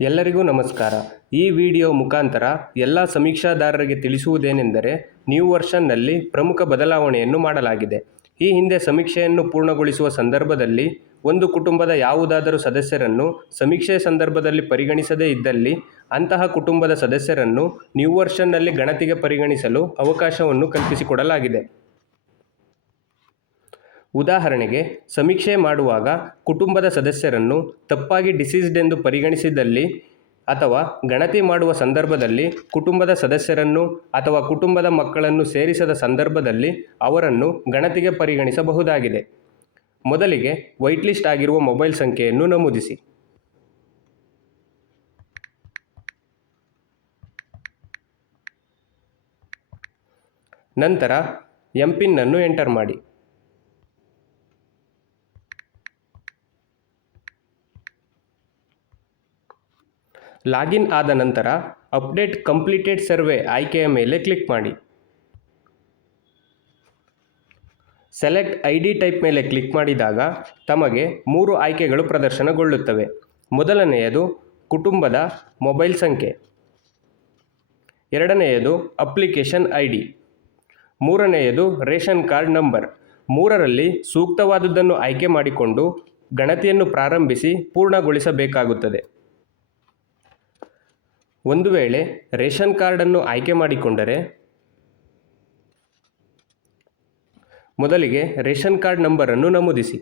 ಎಲ್ಲರಿಗೂ ನಮಸ್ಕಾರ. ಈ ವಿಡಿಯೋ ಮುಖಾಂತರ ಎಲ್ಲ ಸಮೀಕ್ಷಾದಾರರಿಗೆ ತಿಳಿಸುವುದೇನೆಂದರೆ, ನ್ಯೂ ವರ್ಷನ್ನಲ್ಲಿ ಪ್ರಮುಖ ಬದಲಾವಣೆಯನ್ನು ಮಾಡಲಾಗಿದೆ. ಈ ಹಿಂದೆ ಸಮೀಕ್ಷೆಯನ್ನು ಪೂರ್ಣಗೊಳಿಸುವ ಸಂದರ್ಭದಲ್ಲಿ ಒಂದು ಕುಟುಂಬದ ಯಾವುದಾದರೂ ಸದಸ್ಯರನ್ನು ಸಮೀಕ್ಷೆ ಸಂದರ್ಭದಲ್ಲಿ ಪರಿಗಣಿಸದೇ ಇದ್ದಲ್ಲಿ ಅಂತಹ ಕುಟುಂಬದ ಸದಸ್ಯರನ್ನು ನ್ಯೂ ವರ್ಷನ್ನಲ್ಲಿ ಗಣತಿಗೆ ಪರಿಗಣಿಸಲು ಅವಕಾಶವನ್ನು ಕಲ್ಪಿಸಿಕೊಡಲಾಗಿದೆ. ಉದಾಹರಣೆಗೆ, ಸಮೀಕ್ಷೆ ಮಾಡುವಾಗ ಕುಟುಂಬದ ಸದಸ್ಯರನ್ನು ತಪ್ಪಾಗಿ ಡಿಸೀಸ್ಡ್ ಎಂದು ಪರಿಗಣಿಸಿದಲ್ಲಿ ಅಥವಾ ಗಣತಿ ಮಾಡುವ ಸಂದರ್ಭದಲ್ಲಿ ಕುಟುಂಬದ ಸದಸ್ಯರನ್ನು ಅಥವಾ ಕುಟುಂಬದ ಮಕ್ಕಳನ್ನು ಸೇರಿಸದ ಸಂದರ್ಭದಲ್ಲಿ ಅವರನ್ನು ಗಣತಿಗೆ ಪರಿಗಣಿಸಬಹುದಾಗಿದೆ. ಮೊದಲಿಗೆ ವೈಟ್ ಲಿಸ್ಟ್ ಆಗಿರುವ ಮೊಬೈಲ್ ಸಂಖ್ಯೆಯನ್ನು ನಮೂದಿಸಿ. ನಂತರ ಎಂಪಿನ್ ಅನ್ನು ಎಂಟರ್ ಮಾಡಿ. ಲಾಗಿನ್ ಆದ ನಂತರ ಅಪ್ಡೇಟ್ ಕಂಪ್ಲೀಟೆಡ್ ಸರ್ವೆ ಆಯ್ಕೆಯ ಮೇಲೆ ಕ್ಲಿಕ್ ಮಾಡಿ. ಸೆಲೆಕ್ಟ್ ID ಟೈಪ್ ಮೇಲೆ ಕ್ಲಿಕ್ ಮಾಡಿದಾಗ ತಮಗೆ 3 ಆಯ್ಕೆಗಳು ಪ್ರದರ್ಶನಗೊಳ್ಳುತ್ತವೆ. ಮೊದಲನೆಯದು ಕುಟುಂಬದ ಮೊಬೈಲ್ ಸಂಖ್ಯೆ, ಎರಡನೆಯದು ಅಪ್ಲಿಕೇಶನ್ ID, ಮೂರನೆಯದು ರೇಷನ್ ಕಾರ್ಡ್ ನಂಬರ್. 3ರಲ್ಲಿ ಸೂಕ್ತವಾದುದನ್ನು ಆಯ್ಕೆ ಮಾಡಿಕೊಂಡು ಗಣತಿಯನ್ನು ಪ್ರಾರಂಭಿಸಿ ಪೂರ್ಣಗೊಳಿಸಬೇಕಾಗುತ್ತದೆ. ಒಂದು ವೇಳೆ ರೇಷನ್ ಕಾರ್ಡನ್ನು ಆಯ್ಕೆ ಮಾಡಿಕೊಂಡರೆ ಮೊದಲಿಗೆ ರೇಷನ್ ಕಾರ್ಡ್ ನಂಬರನ್ನು ನಮೂದಿಸಿ.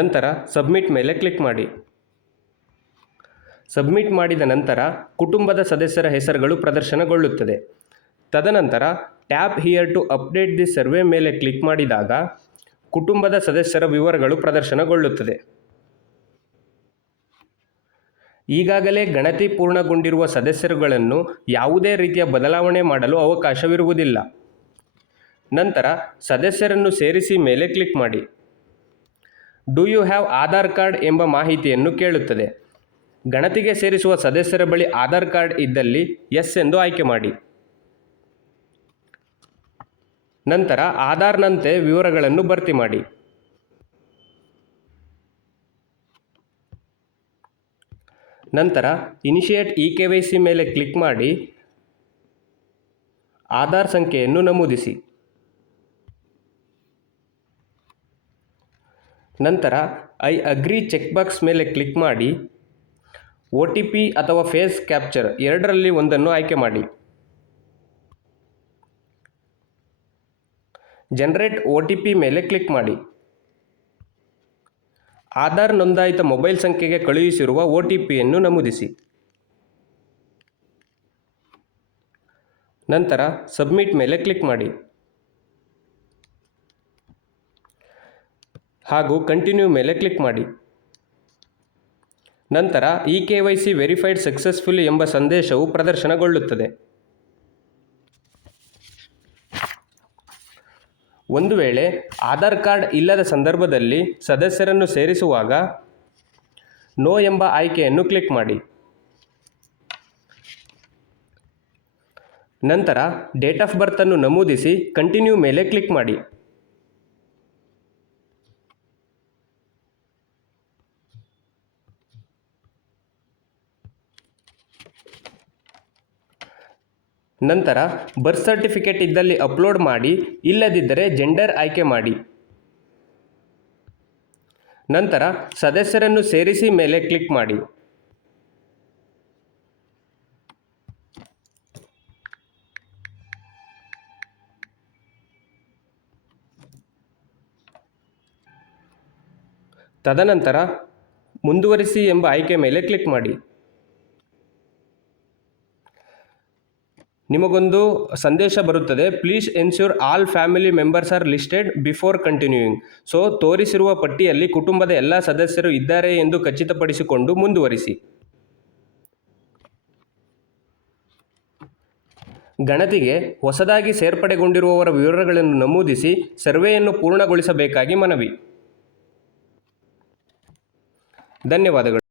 ನಂತರ ಸಬ್ಮಿಟ್ ಮೇಲೆ ಕ್ಲಿಕ್ ಮಾಡಿ. ಸಬ್ಮಿಟ್ ಮಾಡಿದ ನಂತರ ಕುಟುಂಬದ ಸದಸ್ಯರ ಹೆಸರುಗಳು ಪ್ರದರ್ಶನಗೊಳ್ಳುತ್ತದೆ. ತದನಂತರ tap here to update the survey ಮೇಲೆ ಕ್ಲಿಕ್ ಮಾಡಿದಾಗ ಕುಟುಂಬದ ಸದಸ್ಯರ ವಿವರಗಳು ಪ್ರದರ್ಶನಗೊಳ್ಳುತ್ತದೆ. ಈಗಾಗಲೇ ಗಣತಿ ಪೂರ್ಣಗೊಂಡಿರುವ ಸದಸ್ಯರುಗಳನ್ನು ಯಾವುದೇ ರೀತಿಯ ಬದಲಾವಣೆ ಮಾಡಲು ಅವಕಾಶವಿರುವುದಿಲ್ಲ. ನಂತರ ಸದಸ್ಯರನ್ನು ಸೇರಿಸಿ ಮೇಲೆ ಕ್ಲಿಕ್ ಮಾಡಿ. Do you have Aadhaar card ಎಂಬ ಮಾಹಿತಿಯನ್ನು ಕೇಳುತ್ತದೆ. ಗಣತಿಗೆ ಸೇರಿಸುವ ಸದಸ್ಯರ ಬಳಿ ಆಧಾರ್ ಕಾರ್ಡ್ ಇದ್ದಲ್ಲಿ ಎಸ್ ಎಂದು ಆಯ್ಕೆ ಮಾಡಿ. ನಂತರ ಆಧಾರ್ನಂತೆ ವಿವರಗಳನ್ನು ಭರ್ತಿ ಮಾಡಿ. ನಂತರ ಇನಿಷಿಯೇಟ್ eKYC ಮೇಲೆ ಕ್ಲಿಕ್ ಮಾಡಿ ಆಧಾರ್ ಸಂಖ್ಯೆಯನ್ನು ನಮೂದಿಸಿ. ನಂತರ ಐ ಅಗ್ರಿ ಚೆಕ್ ಬಾಕ್ಸ್ ಮೇಲೆ ಕ್ಲಿಕ್ ಮಾಡಿ OTP ಅಥವಾ ಫೇಸ್ ಕ್ಯಾಪ್ಚರ್ ಎರಡರಲ್ಲಿ ಒಂದನ್ನು ಆಯ್ಕೆ ಮಾಡಿ. ಜನರೇಟ್ OTP ಮೇಲೆ ಕ್ಲಿಕ್ ಮಾಡಿ. ಆಧಾರ್ ನೋಂದಾಯಿತ ಮೊಬೈಲ್ ಸಂಖ್ಯೆಗೆ ಕಳುಹಿಸಿರುವ OTPಯನ್ನು ನಮೂದಿಸಿ. ನಂತರ ಸಬ್ಮಿಟ್ ಮೇಲೆ ಕ್ಲಿಕ್ ಮಾಡಿ ಹಾಗೂ ಕಂಟಿನ್ಯೂ ಮೇಲೆ ಕ್ಲಿಕ್ ಮಾಡಿ. ನಂತರ eKYC ವೆರಿಫೈಡ್ ಸಕ್ಸಸ್ಫುಲಿ ಎಂಬ ಸಂದೇಶವು ಪ್ರದರ್ಶನಗೊಳ್ಳುತ್ತದೆ. ಒಂದು ವೇಳೆ ಆಧಾರ್ ಕಾರ್ಡ್ ಇಲ್ಲದ ಸಂದರ್ಭದಲ್ಲಿ ಸದಸ್ಯರನ್ನು ಸೇರಿಸುವಾಗ ನೋ ಎಂಬ ಆಯ್ಕೆಯನ್ನು ಕ್ಲಿಕ್ ಮಾಡಿ. ನಂತರ ಡೇಟ್ ಆಫ್ ಬರ್ತ್ ಅನ್ನು ನಮೂದಿಸಿ ಕಂಟಿನ್ಯೂ ಮೇಲೆ ಕ್ಲಿಕ್ ಮಾಡಿ. ನಂತರ ಬರ್ತ್ ಸರ್ಟಿಫಿಕೇಟ್ ಇದ್ದಲ್ಲಿ ಅಪ್ಲೋಡ್ ಮಾಡಿ, ಇಲ್ಲದಿದ್ದರೆ ಜೆಂಡರ್ ಆಯ್ಕೆ ಮಾಡಿ. ನಂತರ ಸದಸ್ಯರನ್ನು ಸೇರಿಸಿ ಮೇಲೆ ಕ್ಲಿಕ್ ಮಾಡಿ. ತದನಂತರ ಮುಂದುವರಿಸಿ ಎಂಬ ಆಯ್ಕೆ ಮೇಲೆ ಕ್ಲಿಕ್ ಮಾಡಿ. ನಿಮಗೊಂದು ಸಂದೇಶ ಬರುತ್ತದೆ, please ensure all family members are listed before continuing. So ತೋರಿಸಿರುವ ಪಟ್ಟಿಯಲ್ಲಿ ಕುಟುಂಬದ ಎಲ್ಲ ಸದಸ್ಯರು ಇದ್ದಾರೆ ಎಂದು ಖಚಿತಪಡಿಸಿಕೊಂಡು ಮುಂದುವರಿಸಿ. ಗಣತಿಗೆ ಹೊಸದಾಗಿ ಸೇರ್ಪಡೆಗೊಂಡಿರುವವರ ವಿವರಗಳನ್ನು ನಮೂದಿಸಿ ಸರ್ವೆಯನ್ನು ಪೂರ್ಣಗೊಳಿಸಬೇಕಾಗಿ ಮನವಿ. ಧನ್ಯವಾದಗಳು.